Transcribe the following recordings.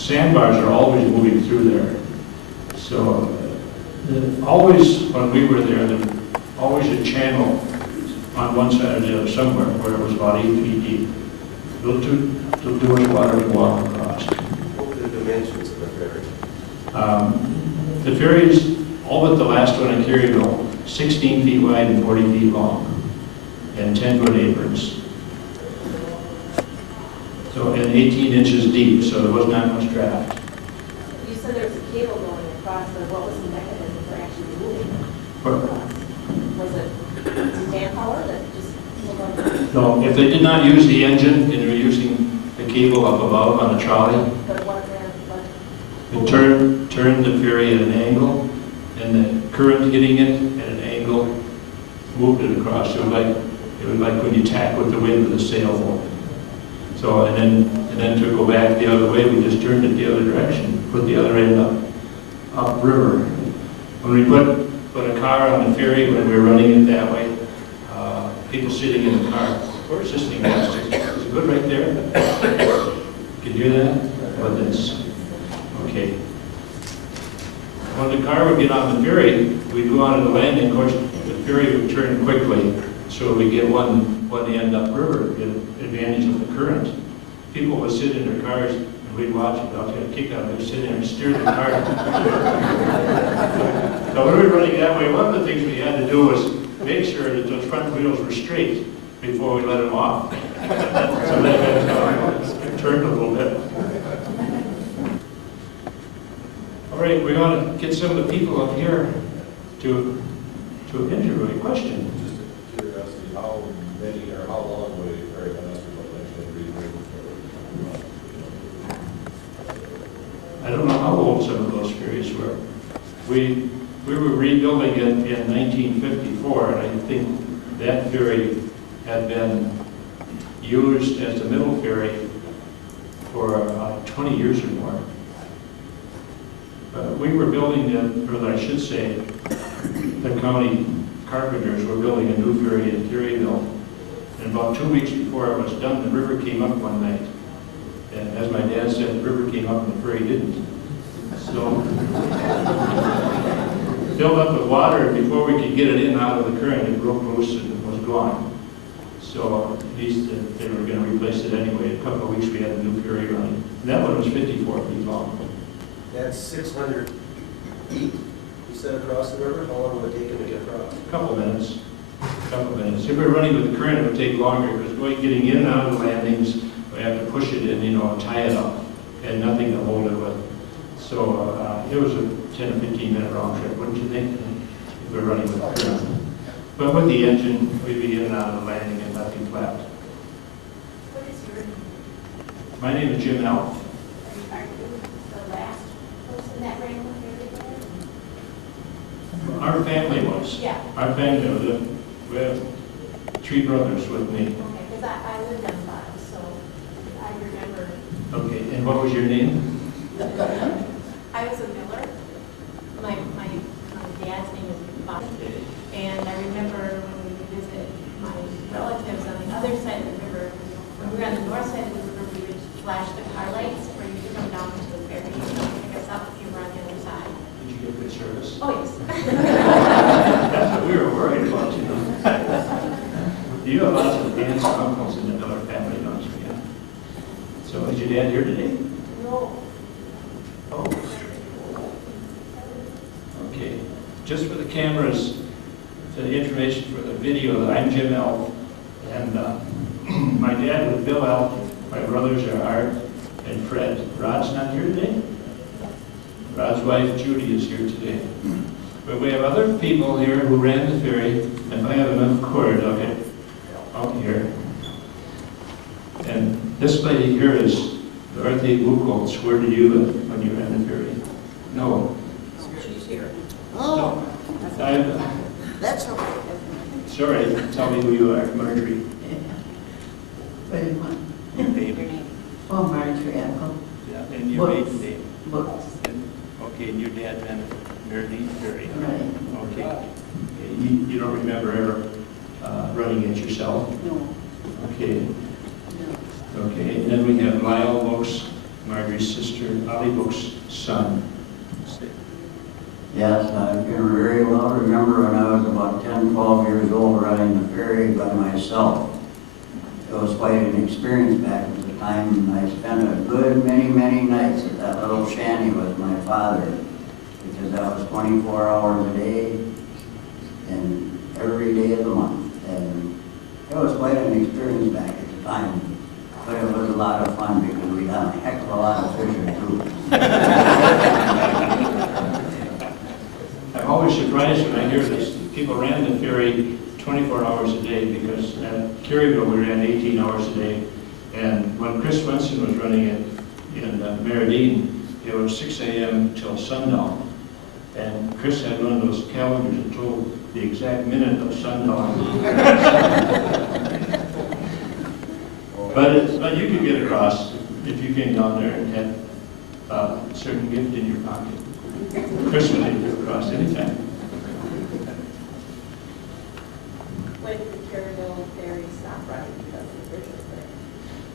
sandbars are always moving through there. So always, when we were there was always a channel on one side or the other somewhere where it was about 8 feet deep. A little too much water to walk across. What were the dimensions of the ferry? The ferries, all but the last one in Caryville, 16 feet wide and 40 feet long, and 10-foot aprons. So, and 18 inches deep, so there was not much draft. You said there was a cable going across, but what was the mechanism for actually moving it across? Was it manpower that just pulled on? No, if they did not use the engine and they were using the cable up above on a trolley, But what it turned the ferry at an angle, and the current hitting it at an angle moved it across. It was like when you tack with the wind with a sailboat. So, and then to go back the other way, we just turned it the other direction, put the other end up river. When we put a car on the ferry, when we were running it that way, people sitting in the car, where's this thing? Is it good right there? Can you hear that? What this? Okay. When the car would get on the ferry, we'd go on to the landing. Of course, the ferry would turn quickly, so we get one end upriver, get advantage of the current. People would sit in their cars and we'd watch it. I was going to kick out. They'd sit there and steer the car. So when we were running that way, one of the things we had to do was make sure that those front wheels were straight before we let them off. So that it turned a little bit. All right, we're going to get some of the people up here to interview a question. Just a curiosity, how many or how long would a ferry last before actually rebuilt? I don't know how old some of those ferries were. We were rebuilding it in 1954, and I think that ferry had been used as the middle ferry for 20 years or more. We were building it, or I should say, the county carpenters were building a new ferry in Caryville. And about 2 weeks before it was done, the river came up one night. And as my dad said, the river came up and the ferry didn't. So, filled up with water, and before we could get it in out of the current, it broke loose and was gone. So, at least they were going to replace it anyway. In a couple of weeks, we had a new ferry running. And that one was 54 feet long. That's 600 feet. You said across the river? How long would it take him to get across? A couple minutes. If we were running with the current, it would take longer because getting in and out of the landings, we have to push it in, tie it up, and nothing to hold it with. So it was a 10 or 15 minute round trip, wouldn't you think? If we were running with the current. But with the engine, we'd be in and out of the landing and nothing flapped. What is your name? My name is Jim Elf. Are you the last person that ran the ferry? Our family was. Yeah. Our family was. We have 3 brothers with me. Okay, because I lived on bottom, so I remember. Okay, and what was your name? I was a miller. My dad's name is Bob. And I remember when we would visit my relatives on the other side of the river, when we were on the north side of the river, we would flash the car lights for you to come down to the ferry and pick us up if you were on the other side. Did you get good service? Oh, yes. That's what we were worried about, You have lots of aunts and uncles in the Miller family, don't you? Yeah. So is your dad here today? No. Oh. Okay. Just for the cameras, for the information for the video, that I'm Jim Elf, and my dad was Bill Elf. My brothers are Art and Fred. Rod's not here today? Rod's wife Judy is here today. But we have other people here who ran the ferry. If I have enough cord, I'll get out here. And this lady here is Dorothy Bucholtz. Where did you live when you ran the ferry? No. She's here. No. That's okay. Sorry, tell me who you are, Marjorie. Ferryman. Your baby. Oh, Marjorie Apple. Yeah, and your maiden name. Books. Okay, and your dad ran the ferry. Right. Okay. You don't remember ever running it yourself? No. Okay. No. Okay, and then we have Lyle Books Marjorie's sister, Ollie Book's son. Yes, I can very well remember when I was about 10, 12 years old riding the ferry by myself. It was quite an experience back at the time. I spent a good many nights at that little shanty with my father, because that was 24 hours a day and every day of the month. And it was quite an experience back at the time. But it was a lot of fun because we done a heck of a lot of fishing too. I'm always surprised when I hear this. People ran the ferry 24 hours a day because at Caryville we ran 18 hours a day. And when Chris Swenson was running it in Meridine, it was 6 a.m. till sundown. And Chris had one of those calendars that told the exact minute of sundown. But you could get across if you came down there and had a certain gift in your pocket. Chris would take you across anytime. When did the Caryville ferry stop running because the bridge was there?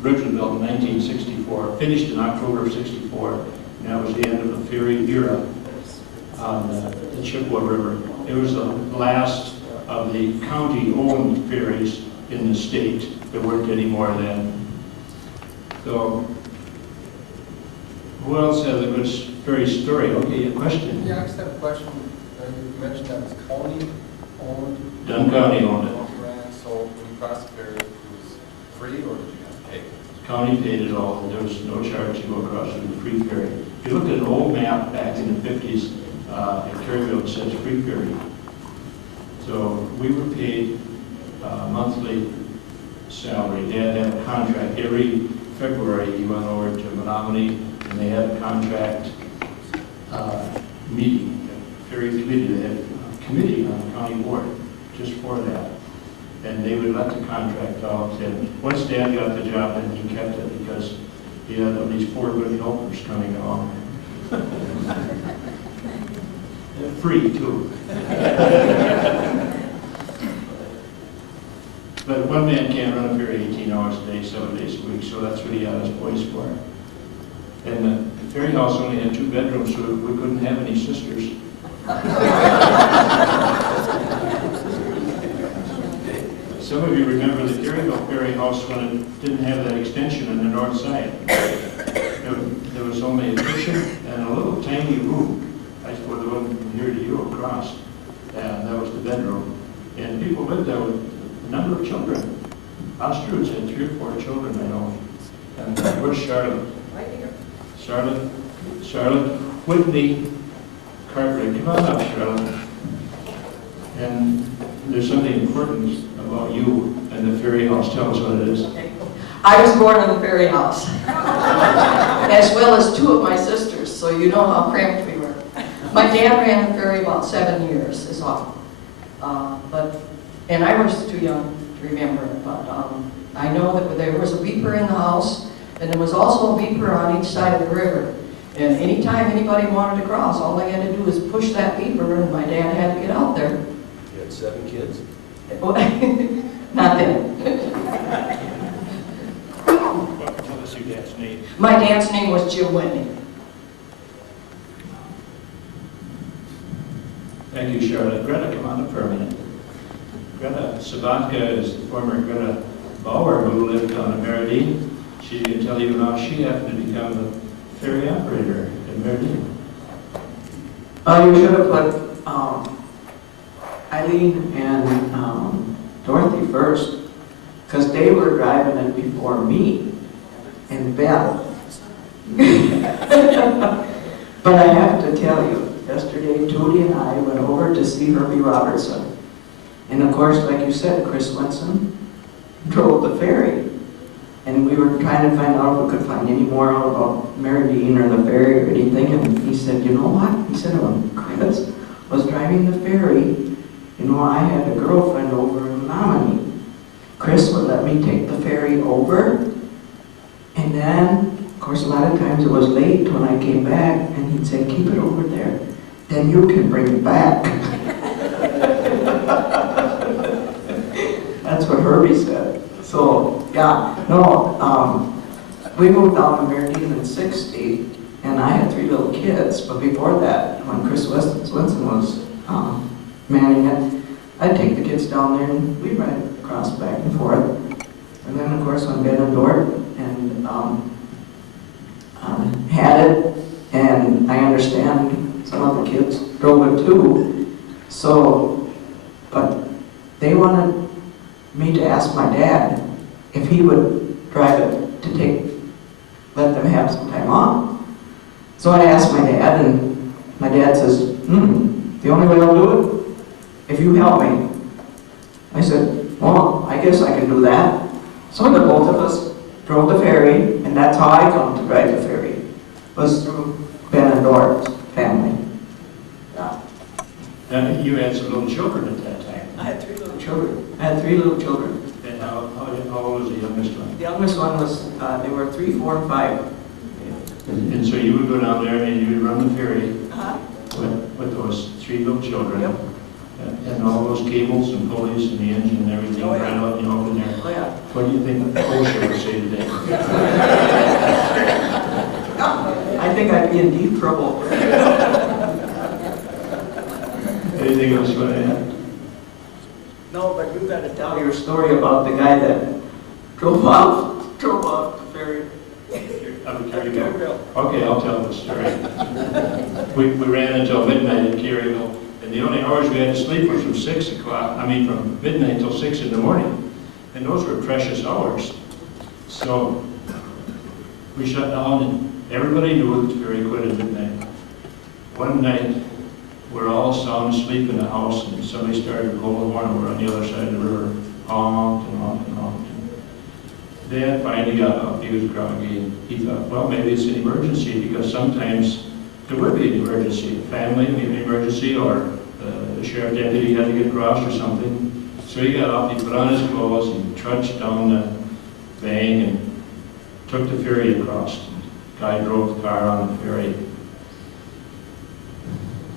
Bridge was built in 1964, finished in October of '64, and that was the end of the ferry era on the Chippewa River. It was the last of the county-owned ferries in the state. There weren't any more then. So, who else has a good ferry story? Okay, a question. Yeah, I just have a question. You mentioned that it's county-owned. Dunn County owned it. So when you crossed the ferry, it was free, or did you have to pay? County paid it all. There was no charge to go across with the free ferry. If you look at an old map back in the 50s, at Caryville, it says free ferry. So we were paid monthly salary. Dad had a contract. Every February he went over to Menomonie and they had a contract meeting, a ferry committee. They had a committee on the county board just for that. And they would let the contract out. And once Dad got the job, then he kept it because he had at least 4 good helpers coming along. Free too. But one man can't run a ferry 18 hours a day, 7 days a week, so that's what he had his boys for. And the ferry house only had 2 bedrooms, so we couldn't have any sisters. Some of you remember the Caryville ferry house when it didn't have that extension on the north side. There was only a kitchen and a little tiny room. I suppose the one from here to you across, and that was the bedroom. And people lived there with a number of children. Ostruds had 3 or 4 children, I know. And where's Charlotte? Right here. Charlotte, Whitney, Cartwright. Come on up, Charlotte. And there's something important about you and the ferry house. Tell us what it is. I was born in the ferry house, as well as 2 of my sisters, so you know how cramped we were. My dad ran the ferry about 7 years, is all. And I was too young to remember it, but I know that there was a beeper in the house, and there was also a beeper on each side of the river. And anytime anybody wanted to cross, all they had to do was push that beeper, and my dad had to get out there. You had 7 kids? Not then. Tell us your dad's name. My dad's name was Jim Whitney. Thank you, Charlotte. Greta, come on up for a minute. Greta Sabatka is the former Greta Bauer who lived on Meridine. She can tell you how she happened to become the ferry operator in Meridine. You should have put Eileen and Dorothy first, because they were driving it before me and Belle. But I have to tell you, yesterday Tootie and I went over to see Herbie Robertson. And of course, like you said, Chris Swenson drove the ferry. And we were trying to find out if we could find any more out about Meridine or the ferry or anything. And he said, you know what? He said, when Chris was driving the ferry, you know, I had a girlfriend over in Menomonie. Chris would let me take the ferry over. And then, of course, a lot of times it was late when I came back, and he'd say, keep it over there. Then you can bring it back. That's what Herbie said. So, yeah, no, we moved down to Meridian in '60, and I had 3 little kids. But before that, when Chris Swenson was manning it, I'd take the kids down there and we'd ride across back and forth. And then, of course, when Ben and Dort and had it, and I understand some of the kids drove it too. So, but they wanted me to ask my dad if he would drive it to let them have some time off. So I asked my dad, and my dad says, the only way I'll do it, if you help me. I said, well, I guess I can do that. So the both of us drove the ferry, and that's how I come to drive the ferry, was through Ben and Dort's family. Yeah. And you had some little children at that time. I had 3 little children. And how old was the youngest one? The youngest one was, they were 3, 4, and 5. And so you would go down there and you would run the ferry Uh-huh. with those 3 little children. Yep. And all those cables and pulleys and the engine and everything Oh, yeah. right out in the open there. Oh, yeah. What do you think OSHA would say today? I think I'd be in deep trouble. Anything else you want to add? No, but you got to tell your story about the guy that drove off the ferry. Caryville. Okay, I'll tell the story. We ran until midnight in Caryville, and the only hours we had to sleep was from from midnight till 6 in the morning. And those were precious hours. So we shut down, and everybody knew the ferry quit at midnight. One night, we're all sound asleep in the house, and somebody started to blow the horn over on the other side of the river, honked and honked and honked. Dad finally got up. He was groggy, and he thought, well, maybe it's an emergency, because sometimes there would be an emergency, family, maybe an emergency, or the sheriff deputy had to get across or something. So he got up, he put on his clothes, and trudged down the bank and took the ferry across. The guy drove the car on the ferry.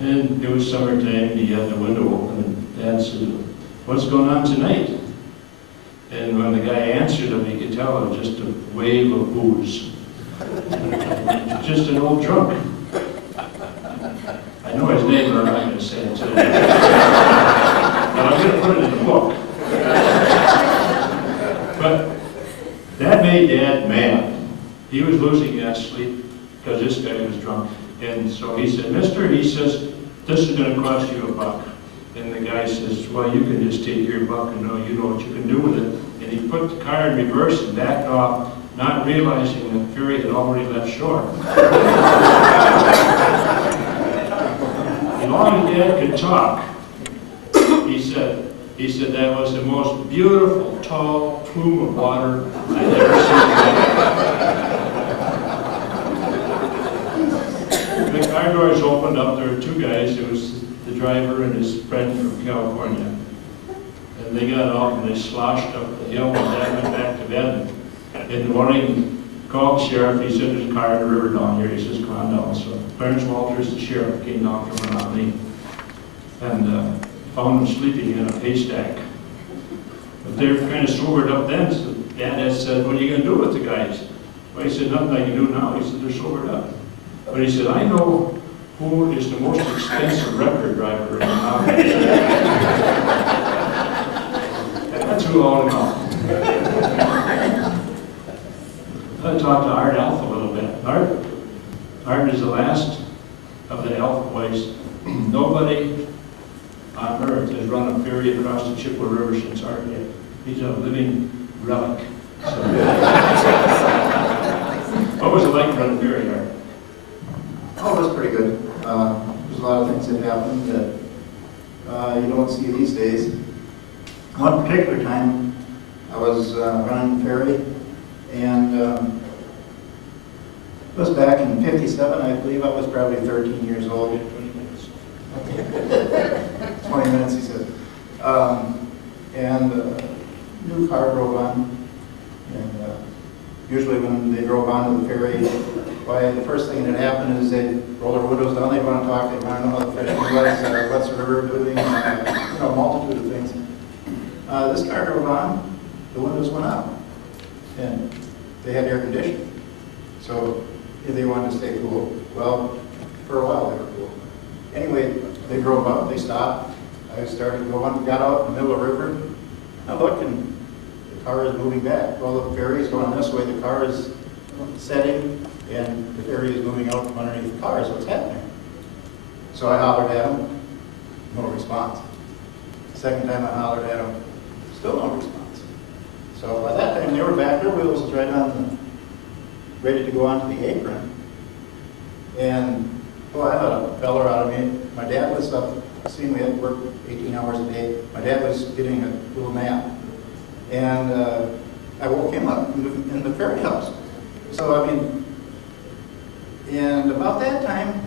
And it was summertime, he had the window open, and Dad said, what's going on tonight? And when the guy answered him, he could tell it was just a wave of booze. Just an old drunk. I know his name, but I'm not going to say it today. But I'm going to put it in the book. But that made Dad mad. He was losing that sleep because this guy was drunk. And so he said, mister, he says, this is going to cost you $1. And the guy says, well, you can just take your $1 and you know what you can do with it. And he put the car in reverse and backed off, not realizing the ferry had already left shore. As long as Dad could talk, he said that was the most beautiful, tall plume of water I'd ever seen. The car doors opened up. There were 2 guys. It was the driver and his friend from California. And they got out and they sloshed up the hill, and Dad went back to bed. In the morning, called the sheriff. He said, there's a car in the river down here. He says, come on down. So Clarence Walters, the sheriff, came down from Menomonie and found them sleeping in a haystack. But they were kind of sobered up then. So Dad had said, what are you going to do with the guys? Well, he said, nothing I can do now. He said, they're sobered up. But he said, I know who is the most expensive record driver in the mountains. That's who all know. I talked to Art Alpha a little bit. Art is the last of the Alpha boys. Nobody on earth has run a ferry across the Chippewa River since Art did. He's a living relic. So. What was it like running a ferry, Art? Oh, it was pretty good. There's a lot of things that happened that you don't see these days. One particular time, I was running the ferry, and it was back in '57, I believe. I was probably 13 years old. 20 minutes, he said. And a new car drove on, and usually when they drove onto the ferry, why, the first thing that happened is they roll their windows down, they want to talk, they want to know how the fishing was, what's the river doing, a multitude of things. This car drove on, the windows went up, and they had air conditioning. So they wanted to stay cool. Well, for a while they were cool. Anyway, they drove up, they stopped. I started going, got out in the middle of the river. I look and the car is moving back. Well, the ferry is going this way, the car is setting, and the ferry is moving out from underneath the car. So what's happening? So I hollered at him, no response. Second time I hollered at him, still no response. So by that time they were back, their wheels was right on ready to go onto the apron. And boy, I had a feller out of me. My dad was up, seeing we had to work 18 hours a day. My dad was getting a little nap. And I woke him up in the ferry house. So, I mean, and about that time,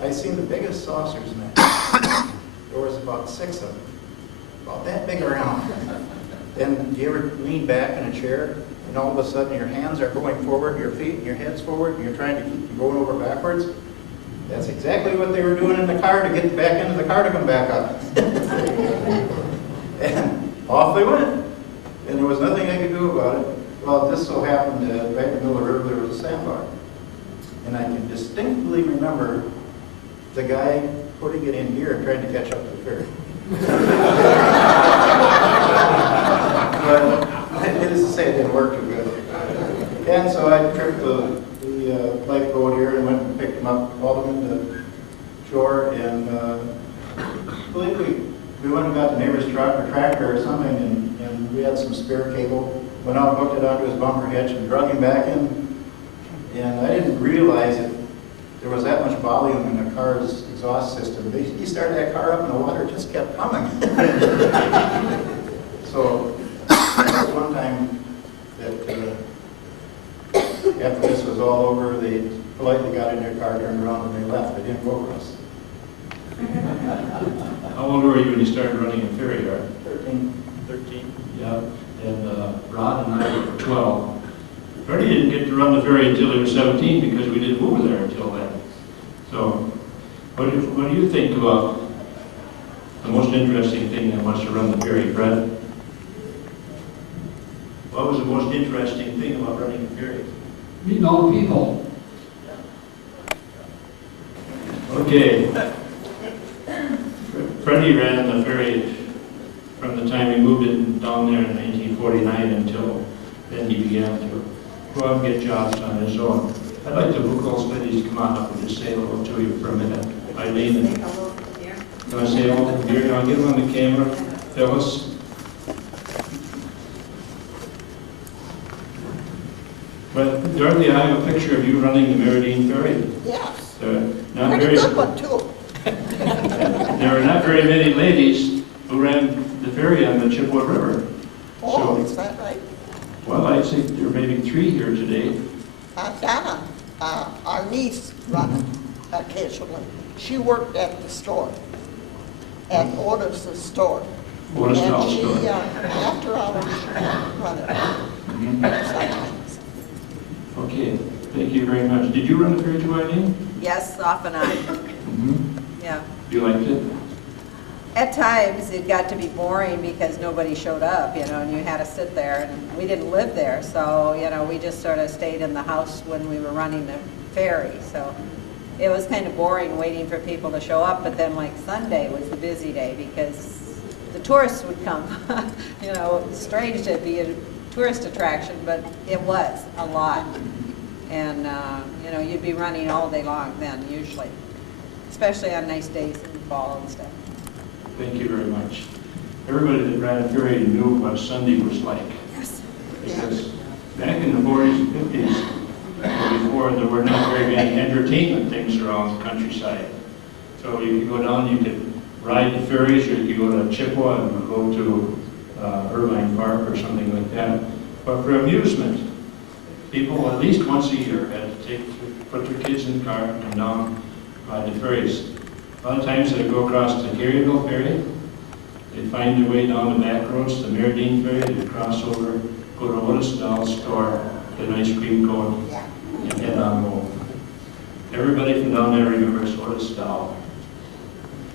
I seen the biggest saucers in there. There was about 6 of them, about that big around. And do you ever lean back in a chair, and all of a sudden your hands are going forward, your feet and your head's forward, and you're trying to keep going over backwards? That's exactly what they were doing in the car to get back into the car to come back up. And off they went. And there was nothing I could do about it. Well, it just so happened that right in the middle of the river there was a sandbar. And I can distinctly remember the guy putting it in gear and trying to catch up to the ferry. But needless to say, it didn't work too good. And so I tripped the lifeboat here and went and picked him up, hauled him into shore, and I believe we went and got the neighbor's truck or tractor or something, and we had some spare cable. Went out, hooked it onto his bumper hitch, and drug him back in. And I didn't realize that there was that much volume in the car's exhaust system. He started that car up and the water just kept coming. So there was one time that after this was all over, they politely got in their car, turned around, and they left. They didn't go across. How old were you when you started running a ferry, Art? 13. 13? Yeah. And Rod and I were 12. Freddie didn't get to run the ferry until he was 17 because we didn't move there until then. So, what do you think about the most interesting thing that wants to run the ferry, Fred? What was the most interesting thing about running a ferry? Meeting all the people. Okay. Freddie ran the ferry from the time he moved it down there in 1949 until then he began to go out and get jobs on his own. I'd like the Bucholtz ladies to come on up and just say hello to you for a minute. Eileen, and you want to say hello here? I'll get them on the camera. Phyllis. But Dorothy, I have a picture of you running the Meridine Ferry. Yes. Not Pretty very, good one, too. there are not very many ladies who ran the ferry on the Chippewa River. Oh, So- is that right? Well, I'd say there are maybe 3 here today. Donna, our niece, run it occasionally. She worked at the store, at Otis' store. Otis And Doll she, Store. after hours, she run it Mhm. sometimes. Okay, thank you very much. Did you run the ferry too, Eileen? Yes, off and on, Mm-hmm. yeah. You liked it? At times, it got to be boring because nobody showed up, and you had to sit there, and we didn't live there, so, we just sort of stayed in the house when we were running the ferry, so it was kind of boring waiting for people to show up, but then like Sunday was the busy day because the tourists would come. It's strange to be a tourist attraction, but it was a lot. And, you'd be running all day long then, usually, especially on nice days in the fall and stuff. Thank you very much. Everybody that ran a ferry knew what Sunday was like. Yes. Because back in the 40s and 50s, before there were not very many entertainment things around the countryside. So you could go down, you could ride the ferries, or you could go to Chippewa and go to Irvine Park or something like that. But for amusement, people at least once a year had to put their kids in the car and come down, ride the ferries. A lot of times they'd go across the Caryville ferry, they'd find their way down the back roads, the Meridine ferry, they'd cross over, go to Otis Doll's store, get an ice cream cone, and head on home. Everybody from down there remembers Otis Doll.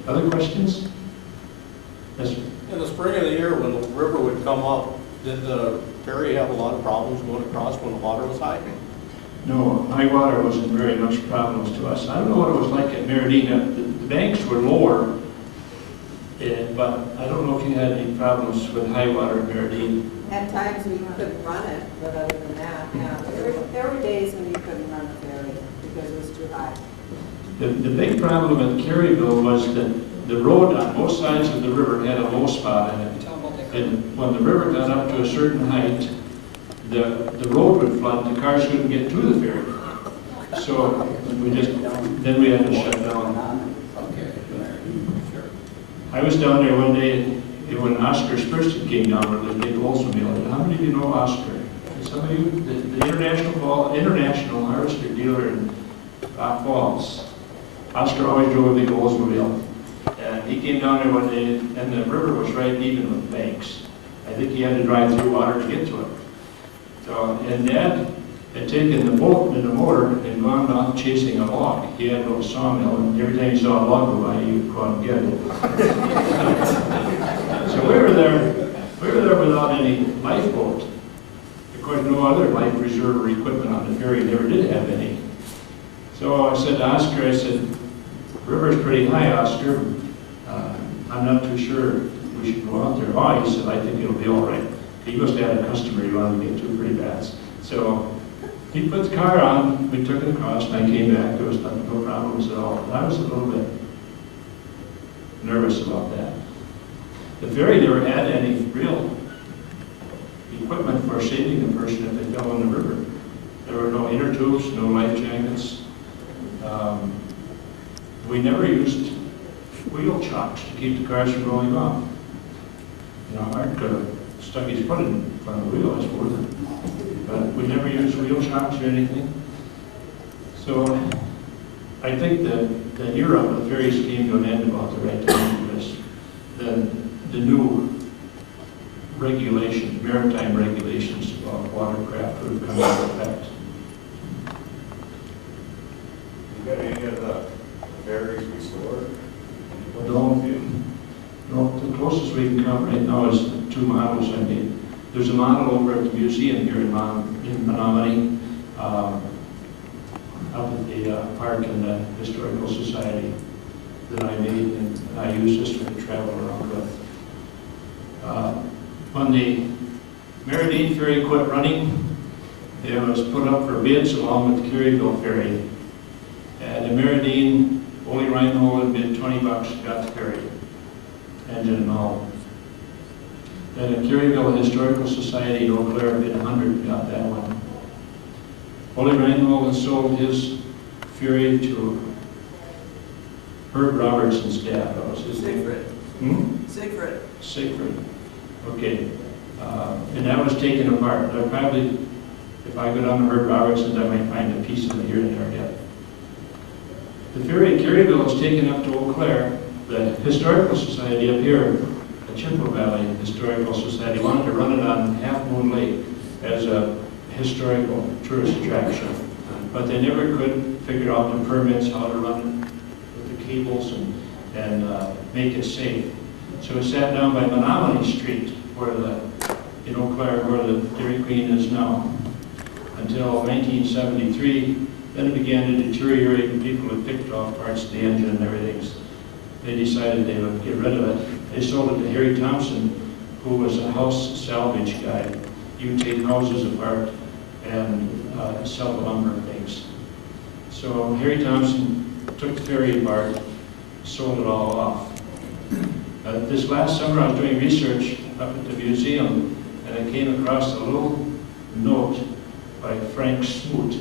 Other questions? Yes. In the spring of the year, when the river would come up, did the ferry have a lot of problems going across when the water was high? No, high water wasn't very much problems to us. I don't know what it was like at Menomonie. The banks were lower, but I don't know if you had any problems with high water at Menomonie. At times we couldn't run it, but other than that, yeah, there were days when you couldn't run the ferry because it was too high. The big problem at Caryville was that the road on both sides of the river had a low spot in it. And when the river got up to a certain height, the road would flood, the cars couldn't get to the ferry. So then we had to shut down. I was down there one day when Oscar Spurston came down with his big Oldsmobile. How many of you know Oscar? Some of you, the international harvester dealer in Rock Falls. Oscar always drove a big Oldsmobile. And he came down there one day, and the river was right even with banks. I think he had to drive through water to get to it. So, and Dad had taken the boat and the motor and gone off chasing a log. He had a little sawmill, and every time he saw a log go by, he would go out and get it. So we were there without any lifeboat. Of course, no other life preserver equipment on the ferry, never did have any. So I said to Oscar, I said, "The river's pretty high, Oscar. I'm not too sure we should go out there." "Oh," he said, "I think it'll be all right." He must have had a customer he wanted to get to pretty bad. So he put the car on, we took it across, and I came back. There was no problems at all. I was a little bit nervous about that. The ferry never had any real equipment for saving a person if they fell in the river. There were no inner tubes, no life jackets. We never used wheel chocks to keep the cars from rolling off. You know, Art could have stuck his foot in front of the wheel, I suppose. But we never used wheel shocks or anything. So I think the era of the ferries came to an end about the right time because the new regulations, maritime regulations about watercraft would have come into effect. You got any of the ferries restored? No, the closest we can come right now is the two models I made. There's a model over at the museum here in Menomonie, up at the park and the Historical Society that I made, and I use this to travel around with. When the Menomonie ferry quit running, it was put up for bids along with the Caryville ferry. And the Menomonie, only Reinhold had bid $20, got the ferry, engine and all. Then the Caryville Historical Society in Eau Claire bid $100, got that one. Ole Reinhold sold his ferry to Herb Robertson's dad. What was his name? Siegfried. Okay. And that was taken apart. I probably, if I go down to Herb Robertson's, I might find a piece of it here and there yet. The ferry at Caryville was taken up to Eau Claire. The Historical Society up here, the Chippewa Valley Historical Society, wanted to run it on Half Moon Lake as a historical tourist attraction. But they never could figure out the permits, how to run it with the cables and make it safe. So we sat down by Menomonie Street, in Eau Claire, where the Dairy Queen is now, until 1973. Then it began to deteriorate, and people had picked off parts of the engine and everything. They decided they would get rid of it. They sold it to Harry Thompson, who was a house salvage guy. He would take houses apart and sell the lumber and things. So Harry Thompson took the ferry apart, sold it all off. This last summer I was doing research up at the museum, and I came across a little note by Frank Smoot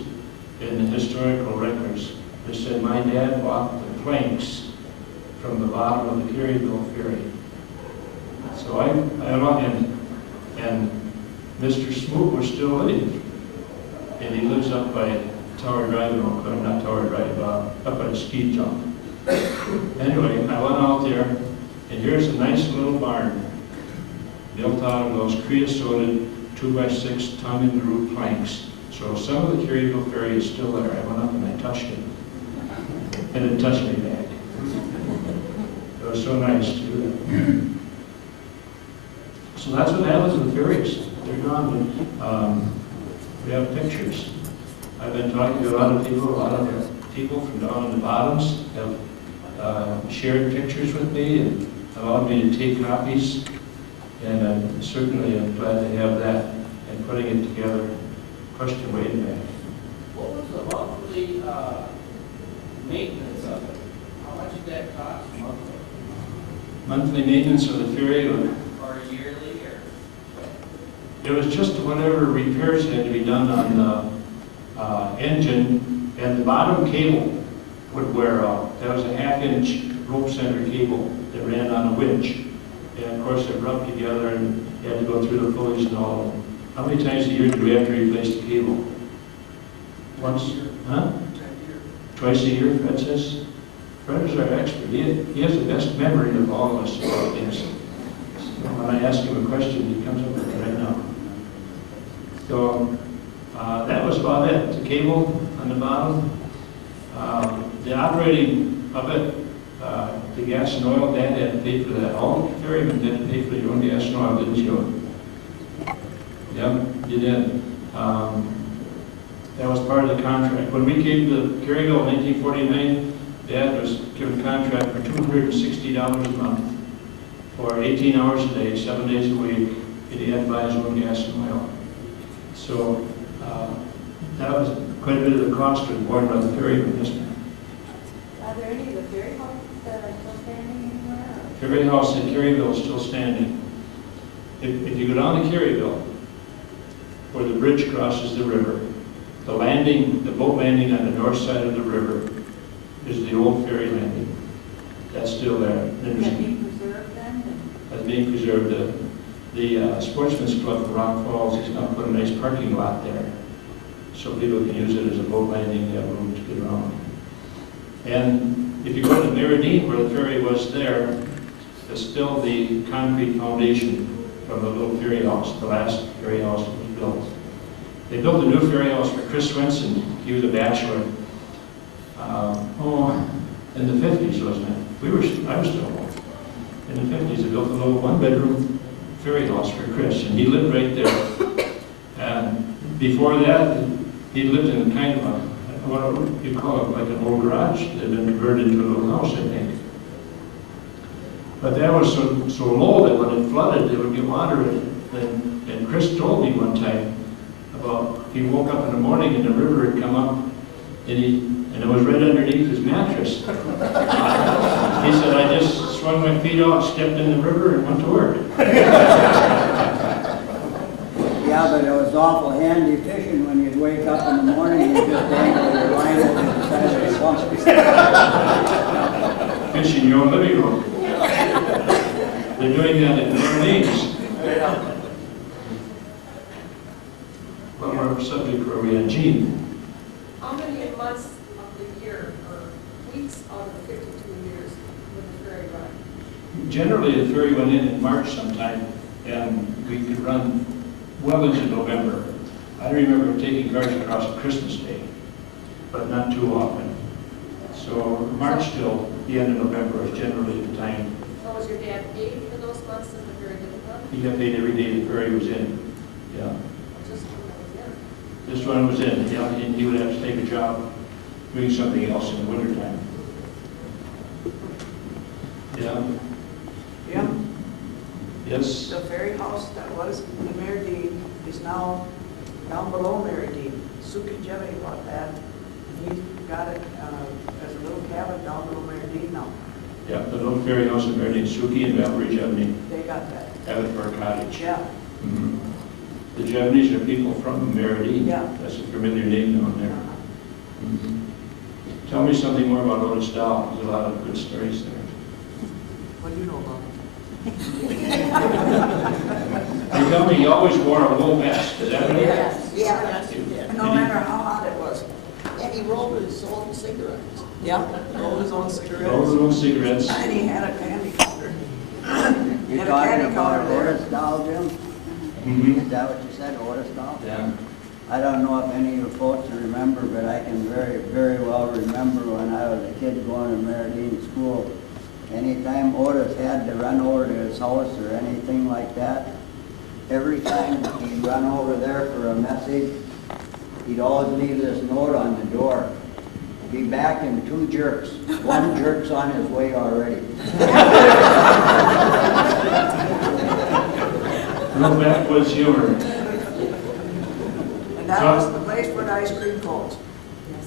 in the historical records that said, "My dad bought the planks from the bottom of the Caryville ferry." So I went and Mr. Smoot was still living, and he lives up by Tower Drive in Eau Claire, not Tower Drive, up at a ski jump. Anyway, I went out there, and here's a nice little barn built out of those creosoted 2x6 tongue-and-groove planks. So some of the Caryville ferry is still there. I went up and I touched it, and it touched me back. It was so nice to do that. So that's what happens with ferries. They're gone. We have pictures. I've been talking to a lot of people from down in the bottoms have shared pictures with me and allowed me to take copies. And I'm certainly glad to have that and putting it together. Question way back. What was the monthly maintenance of it? How much did that cost monthly? Monthly maintenance of the ferry, Or yearly, or? it was just whatever repairs had to be done on the engine, and the bottom cable would wear out. That was a 1/2-inch rope center cable that ran on a winch. And of course, it rubbed together and you had to go through the pulleys and all. How many times a year do we have to replace the cable? Once? Huh? Twice a year, Fred says. Fred is our expert. He has the best memory of all of us about things. So when I ask him a question, he comes up with it right now. So that was about it. The cable on the bottom. The operating of it, the gas and oil, Dad had to pay for that. All ferrymen had to pay for your own gas and oil, didn't you? Yep, you did. That was part of the contract. When we came to Caryville in 1949, Dad was given a contract for $260 a month for 18 hours a day, 7 days a week, and he had to buy his own gas and oil. So that was quite a bit of the cost was borne by the ferryman, isn't it? Are there any of the ferry houses that are still standing anywhere? Ferry house in Caryville is still standing. If you go down to Caryville, where the bridge crosses the river, the boat landing on the north side of the river is the old ferry landing. That's still there. Is that being preserved then? That's being preserved. The Sportsman's Club for Rock Falls has now put a nice parking lot there, so people can use it as a boat landing. They have room to get around. And if you go to Meradine, where the ferry was there, there's still the concrete foundation from the little ferry house, the last ferry house that was built. They built a new ferry house for Chris Swenson. He was a bachelor. In the 50s, wasn't it? I was still old. In the 50s, they built a little one-bedroom ferry house for Chris, and he lived right there. And before that, he lived in a kind of what you call it, like an old garage that had been converted into a little house, I think. But that was so low that when it flooded, it would get water in it. And Chris told me one time about he woke up in the morning and the river had come up, and it was right underneath his mattress. He said, I just swung my feet off, stepped in the river, and went to work. Yeah, but it was awful handy fishing when you'd wake up in the morning and you just dangle your line over the side of the swamp. Fish in your own living room. They're doing that in New Orleans. What more subject were we on? Gene? How many months of the year, or weeks out of the 52 years would the ferry run? Generally, the ferry went in March sometime, and we could run well into November. I remember taking cars across Christmas Day, but not too often. So March till the end of November is generally the time. So was your dad paid for those months that the ferry didn't run? He got paid every day the ferry was in. Yeah. Just when it was in? This one was in. Yeah, he would have to take a job doing something else in the wintertime. Yeah. Yeah. Yes. The ferry house that was in Meradine is now down below Meradine. Suki Jemmy bought that. He got it as a little cabin down below Meradine now. Yeah, the little ferry house in Meredith, Suki and Valerie Jevney They got that. have it for a cottage. Yeah. Mm-hmm. The Jevneys are people from Meredith. Yeah. That's a familiar name down there. Mm-hmm. Tell me something more about Otis Dow. There's a lot of good stories there. What do you know about You tell me he always wore a wool vest. Is that right? Yes, yeah, it? no matter how hot it was. And he rolled his own cigarettes. Yeah, rolled his own All cigarettes. the little cigarettes. And he had a candy counter. You Had a talking candy about counter there. Otis Dow, Jim? Mm-hmm. Is that what you said, Otis Dow? Yeah. I don't know if any of you folks remember, but I can very, very well remember when I was a kid going to Meradine School. Anytime Otis had to run over to his house or anything like that, every time he'd run over there for a message, he'd always leave this note on the door. Be back in 2 jerks. 1 jerk's on his way already. Real backwoods humor. And that was the place for the ice cream cones.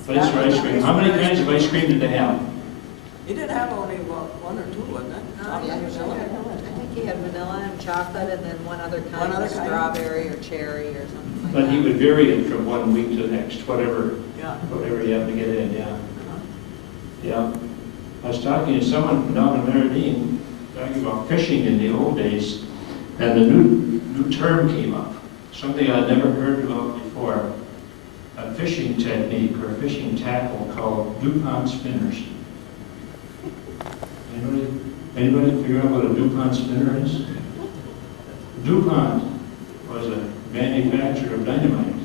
Place for ice cream. How many kinds of ice cream did they have? He didn't have only 1 or 2, wasn't it? I think he had vanilla and chocolate and then one other kind, One other kind? strawberry or cherry or something like But that. he would vary it from one week to the next, whatever Yeah. he had to get in, yeah. Yeah. I was talking to someone down in Meredith, talking about fishing in the old days, and the new term came up, something I'd never heard about before, a fishing technique or fishing tackle called DuPont spinners. Anybody figure out what a DuPont spinner is? DuPont was a manufacturer of dynamite.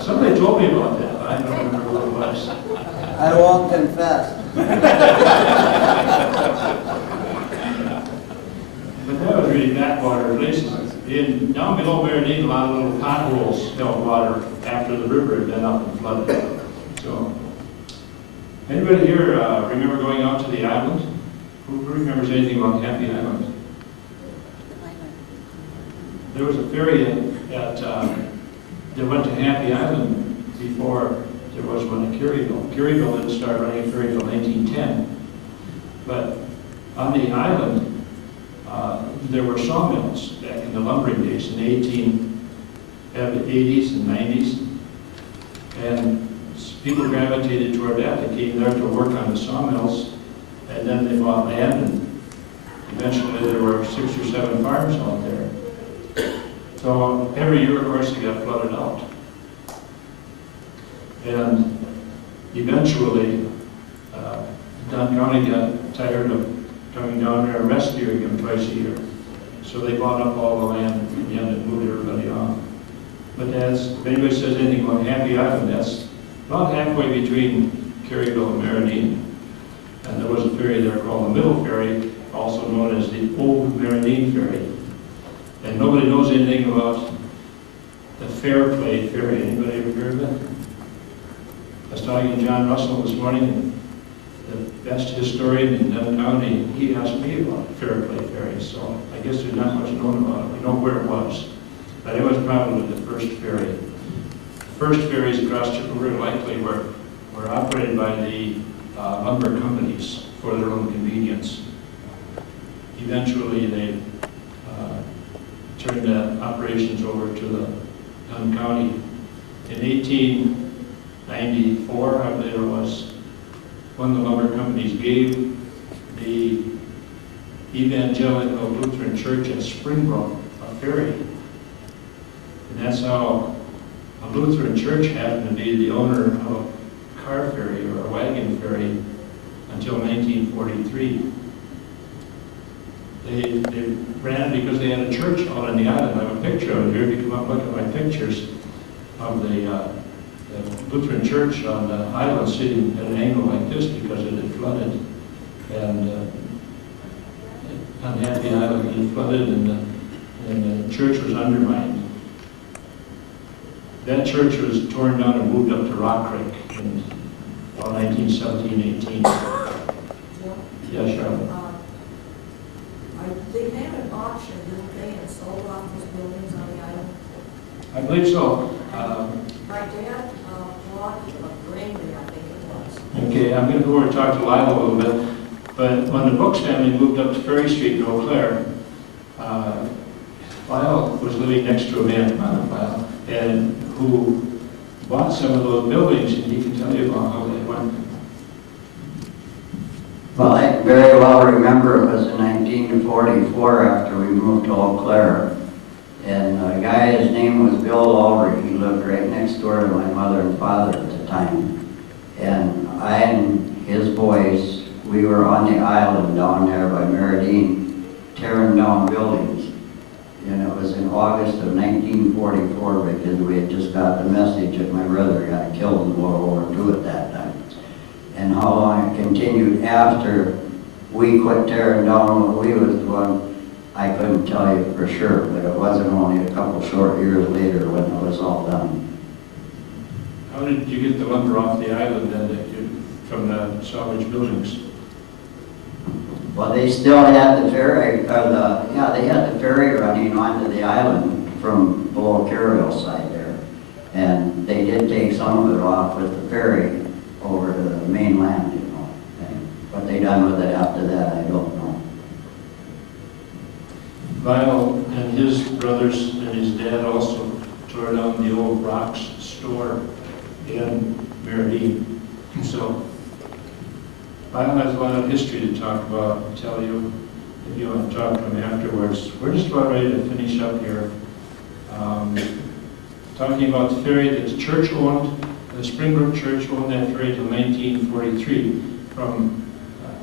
Somebody told me about that, but I don't remember what it was. I won't confess. But that was really backwater places. Down below Meredith, a lot of little potholes held water after the river had been up and flooded. So, anybody here remember going out to the island? Who remembers anything about Happy Island? There was a ferry that went to Happy Island before there was one at Caryville. Caryville didn't start running a ferry until 1910. But on the island, there were sawmills back in the lumbering days in the 1880s and 90s. And people gravitated toward that. They came there to work on the sawmills, and then they bought land, and eventually there were 6 or 7 farms out there. So every year, of course, they got flooded out. And eventually, Dunn County got tired of coming down there and rescuing them twice a year. So they bought up all the land in the end and moved everybody off. But if anybody says anything about Happy Island, that's about halfway between Caryville and Meredith. And there was a ferry there called the Middle Ferry, also known as the Old Meredith Ferry. And nobody knows anything about the Fairplay Ferry. Anybody ever heard of it? I was talking to John Russell this morning, the best historian in Dunn County. He asked me about Fairplay Ferry, so I guess there's not much known about it. We know where it was, but it was probably the first ferry. The first ferries across Chippewa River likely were operated by the lumber companies for their own convenience. Eventually, they turned operations over to the Dunn County. In 1894, I believe it was, one of the lumber companies gave the Evangelical Lutheran Church at Springbrook a ferry. And that's how a Lutheran church happened to be the owner of a car ferry or a wagon ferry until 1943. They ran it because they had a church out on the island. I have a picture of it here. If you come up and look at my pictures of the Lutheran church on the island sitting at an angle like this because it had flooded. And on Happy Island it had flooded and the church was undermined. That church was torn down and moved up to Rock Creek in about 1917-18. Yeah, Charlotte. They had an auction, didn't they, and sold off those buildings on the island? I believe so. My dad bought a grain there, I think it was. Okay, I'm going to go over and talk to Lila a little bit. But when the Brooks family moved up to Ferry Street in Eau Claire, Lyle was living next to a man, Lyle, and who bought some of those buildings, and he can tell you about how they went. Well, I very well remember it was in 1944 after we moved to Eau Claire. And the guy, his name was Bill Lowry. He lived right next door to my mother and father at the time. And I and his boys, we were on the island down there by Meredith, tearing down buildings. And it was in August of 1944 because we had just got the message that my brother got killed in World War II at that time. And how long it continued after we quit tearing down what we was doing. I couldn't tell you for sure, but it wasn't only a couple short years later when it was all done. How did you get the lumber off the island then, from the salvage buildings? Well, they still had the ferry, they had the ferry running onto the island from below Caryville side there. And they did take some of it off with the ferry over to the mainland, you know. And what they done with it after that, I don't know. Lyle and his brothers and his dad also tore down the old Rocks store in Menomonie. So Lyle has a lot of history to talk about, I'll tell you, if you want to talk to him afterwards. We're just about ready to finish up here. Talking about the ferry that's church-owned. The Springbrook Church owned that ferry till 1943. From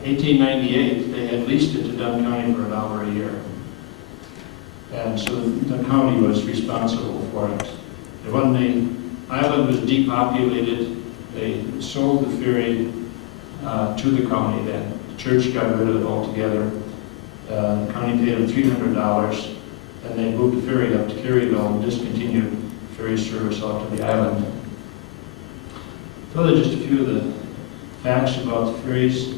1898, they had leased it to Dunn County for $1 a year. And so the county was responsible for it. And when the island was depopulated, they sold the ferry to the county then. The church got rid of it altogether. The county paid them $300, and they moved the ferry up to Caryville and discontinued ferry service out to the island. Those are just a few of the facts about the ferries.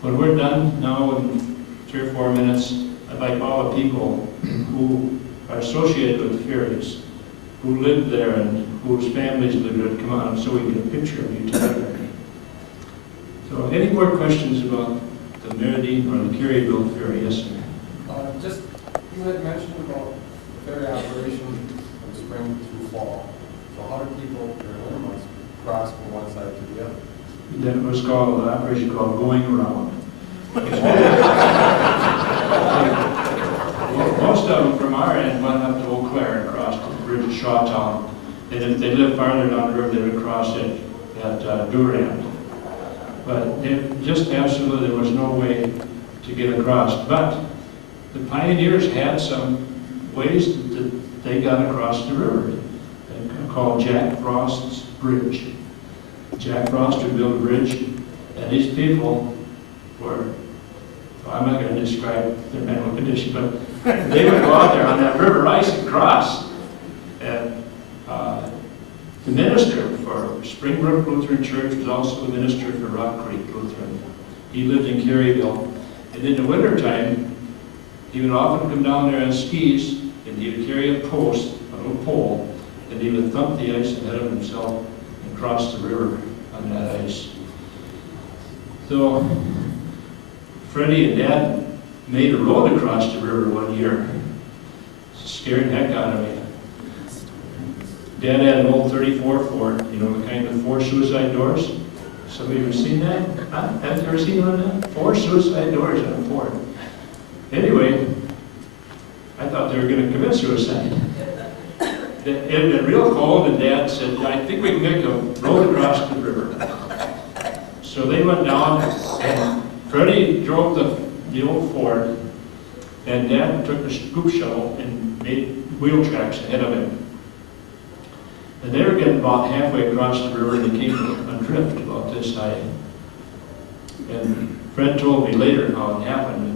When we're done now in 3 or 4 minutes, I'd like all the people who are associated with the ferries, who live there and whose families live there, to come on so we can get a picture of you together. So any more questions about the Menomonie or the Caryville ferry? Yes, sir. Just, you had mentioned about the ferry operation from spring through fall. So how do people during winter months cross from one side to the other? That was called an operation called going around. Most of them from our end went up to Eau Claire and crossed the bridge of Shawtown. And if they lived farther down the river, they would cross it at Durand. But just absolutely there was no way to get across. But the pioneers had some ways that they got across the river, called Jack Frost's Bridge. Jack Frost would build a bridge, and these people were, well, I'm not going to describe their mental condition, but they would go out there on that river ice and cross. And the minister for Springbrook Lutheran Church was also the minister for Rock Creek Lutheran. He lived in Caryville. And in the wintertime, he would often come down there on skis, and he would carry a post, a little pole, and he would thump the ice ahead of himself and cross the river on that ice. So Freddie and Dad made a road across the river one year. It scared the heck out of me. Dad had an old 34 Ford, you know, the kind with 4 suicide doors. Some of you have seen that? Huh? Have you ever seen one of that? 4 suicide doors on a Ford. Anyway, I thought they were going to commit suicide. It had been real cold, and Dad said, I think we can make a road across the river. So they went down, and Freddie drove the old Ford, and Dad took a scoop shovel and made wheel tracks ahead of him. And they were getting about halfway across the river, and they came to a drift about this high. And Fred told me later how it happened.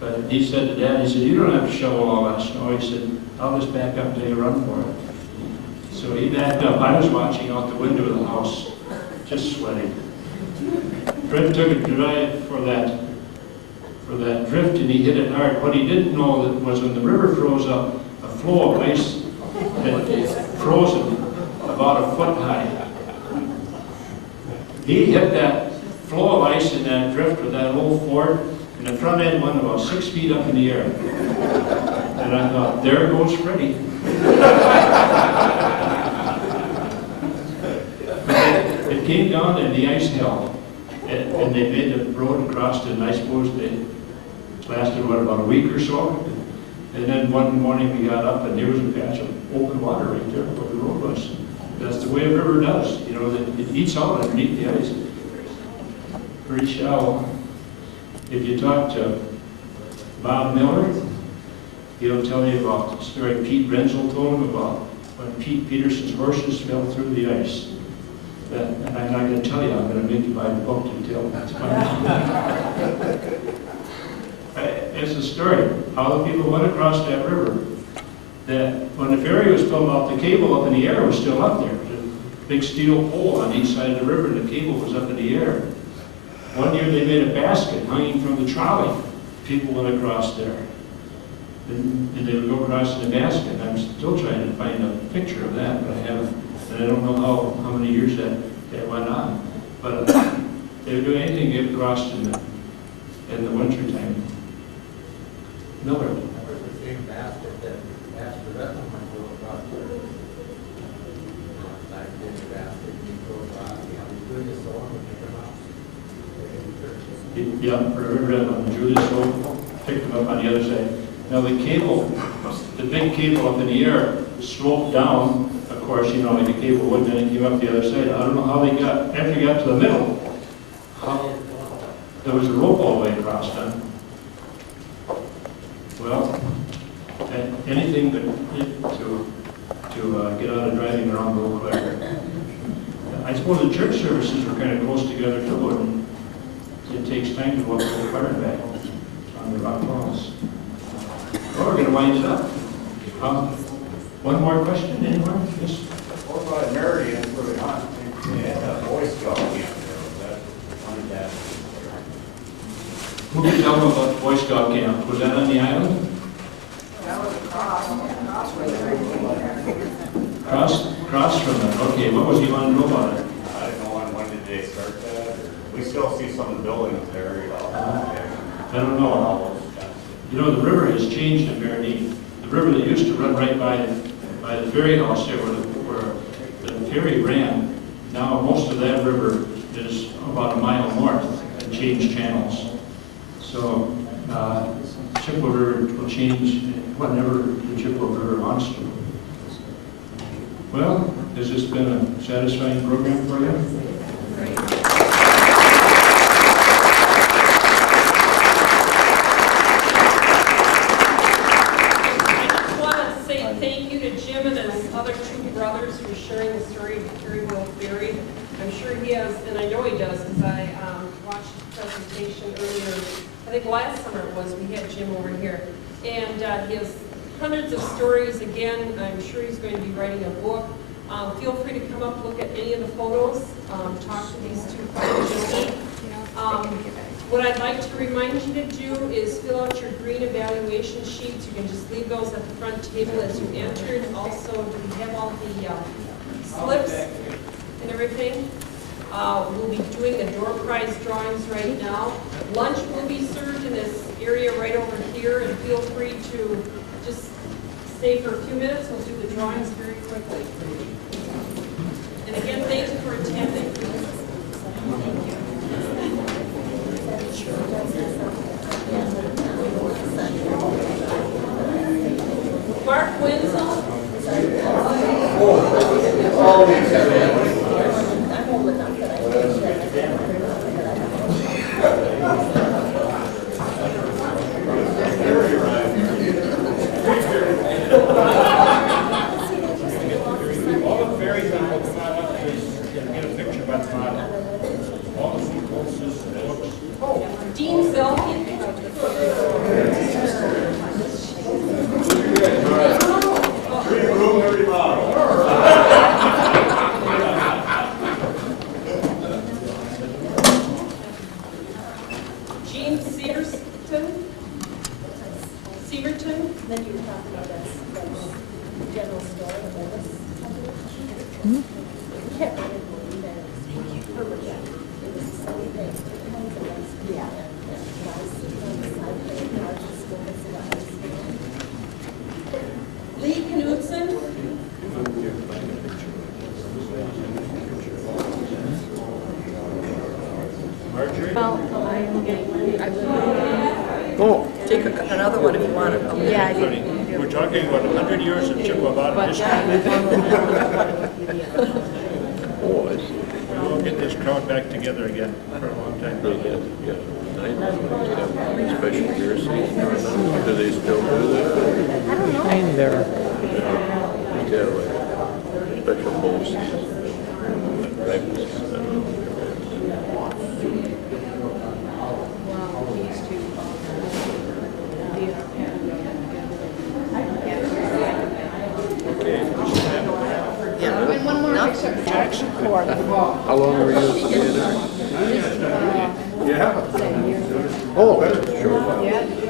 But he said to Dad, he said, you don't have to shovel all that snow. He said, I'll just back up till you run for it. So he backed up. I was watching out the window of the house, just sweating. Fred took a drive for that drift, and he hit it hard. What he didn't know was when the river froze up, a flow of ice had frozen about a foot high. He hit that flow of ice in that drift with that old Ford, and the front end went about 6 feet up in the air. And I thought, there goes Freddie. It came down and the ice held. And they made the road across it, and I suppose it lasted, what, about a week or so? And then one morning we got up and there was a patch of open water right there where the road was. That's the way a river does, you know, it eats out underneath the ice. Pretty shallow. If you talk to Bob Miller, he'll tell you about the story Pete Renzel told him about when Pete Peterson's horses fell through the ice. And I'm not going to tell you, I'm going to make you buy the book to tell. That's fine. it's a story, how the people went across that river, that when the ferry was built out, the cable up in the air was still up there. There's a big steel pole on each side of the river, and the cable was up in the air. One year they made a basket hanging from the trolley. People went across there. And they would go across in the basket. I'm still trying to find a picture of that, but I haven't. And I don't know how many years that went on. But they would do anything to get across in the winter time. Miller. That was the same basket that Pastor Redmond might go across there. I did the basket, you go across, you know, Julius Owen would pick them up. Yeah, remember that one, Julius Owen picked them up on the other side. Now the cable, the big cable up in the air sloped down, of course, you know, like a cable would, then it came up the other side. I don't know how they got, after you got to the middle, there was a rope all the way across then. Well, anything to get out of driving around real quick. I suppose the church services were kind of close together too, and it takes time to walk the whole car back on the rock walls. Well, we're going to wind it up. One more question, anyone? Yes? What about Meridian for the hunt? They had a Boy Scout camp there. Was that Who can tell them about the Boy Scout camp? Was that on the island? That was across Across from it. Okay, what was you want to know about it? I don't know when did they start that? Or we still see some of the buildings there. You know, I don't know. You know, the river has changed in Menomonie. The river that used to run right by the ferry house there where the ferry ran, now most of that river is about a mile north and changed channels. So Chippewa River will change whenever the Chippewa River wants to. Well, has this been a satisfying program for you? For sharing the story of the Caryville ferry. I'm sure he has, and I know he does, because I watched his presentation earlier. I think last summer it was, we had Jim over here. And he has hundreds of stories. Again, I'm sure he's going to be writing a book. Feel free to come up, look at any of the photos, talk to these two gentlemen. What I'd like to remind you to do is fill out your green evaluation sheets. You can just leave those at the front table as you entered. Also, do we have all the slips and everything? We'll be doing the door prize drawings right now. Lunch will be served in this area right over here, and feel free to just stay for a few minutes. We'll do the drawings very quickly. And again, thank you for attending. Mark Wenzel. All the ferry people come on up and get a picture about the model. All the sequences and books. Dean Zelkin. Gene Severton. Then you were talking about that general story of this. Yeah. Lee Knudsen. Marjorie? Oh, take another one if you want. Yeah, we're talking about 100 years of Chippewa history. We'll get this crowd back together again for a long time. Yeah. Special years. Do they still do that? I don't know. Yeah, like special bowls. How long were you at the theater? Yeah. Oh, that's sure.